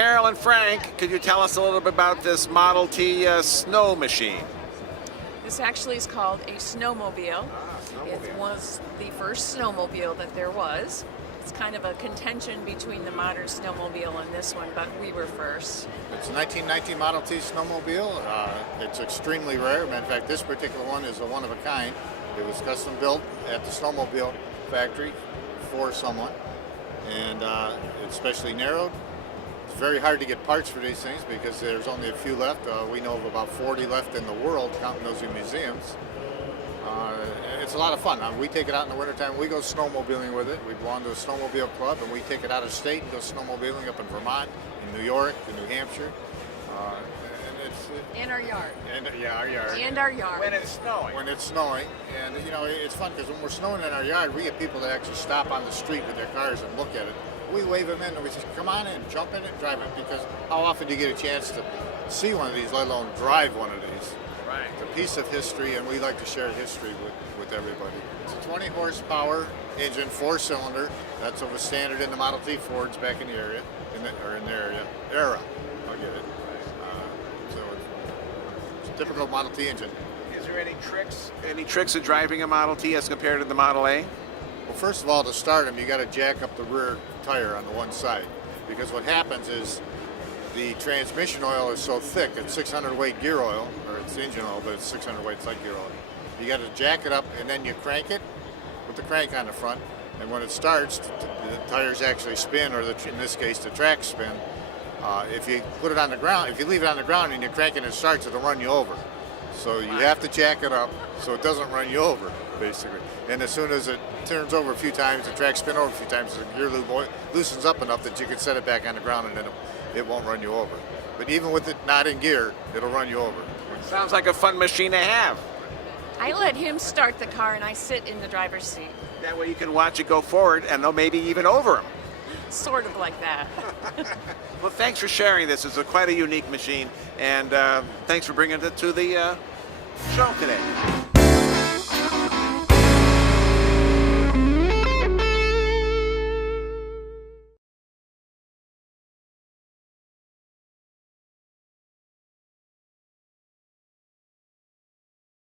Karil and Frank, could you tell us a little bit about this Model T snow machine? This actually is called a snowmobile. It was the first snowmobile that there was. It's kind of a contention between the modern snowmobile and this one, but we were first. It's a 1919 Model T Snowmobile. It's extremely rare. Matter of fact, this particular one is a one of a kind. It was custom built at the snowmobile factory for someone, and it's specially narrowed. It's very hard to get parts for these things because there's only a few left. We know of about 40 left in the world, counting those in museums. And it's a lot of fun. We take it out in the wintertime. We go snowmobiling with it. We belong to a snowmobile club, and we take it out of state and go snowmobiling up in Vermont, in New York, in New Hampshire. In our yard. And yeah, our yard. And our yard. When it's snowing. When it's snowing, and you know, it's fun because when we're snowing in our yard, we get people that actually stop on the street with their cars and look at it. We wave them in and we say, come on in, jump in and drive it, because how often do you get a chance to see one of these, let alone drive one of these? Right. It's a piece of history, and we like to share history with everybody. It's a 20 horsepower engine, 4-cylinder. That's what was standard in the Model T Fords back in the area, era. I'll get it. So it's a typical Model T engine. Is there any tricks? Any tricks of driving a Model T as compared to the Model A? Well, first of all, to start them, you got to jack up the rear tire on the one side, because what happens is the transmission oil is so thick. It's 600 weight gear oil, or it's engine oil, but it's 600 weight like gear oil. You got to jack it up, and then you crank it with the crank on the front. And when it starts, the tires actually spin, or in this case, the tracks spin. If you put it on the ground, if you leave it on the ground and you crank it and it starts, it'll run you over. So you have to jack it up so it doesn't run you over, basically. And as soon as it turns over a few times, the tracks spin over a few times, the gear loosens up enough that you can set it back on the ground, and then it won't run you over. But even with it not in gear, it'll run you over. Sounds like a fun machine to have. I let him start the car and I sit in the driver's seat. That way you can watch it go forward and maybe even over him. Sort of like that. Well, thanks for sharing this. It's quite a unique machine, and thanks for bringing it to the show today.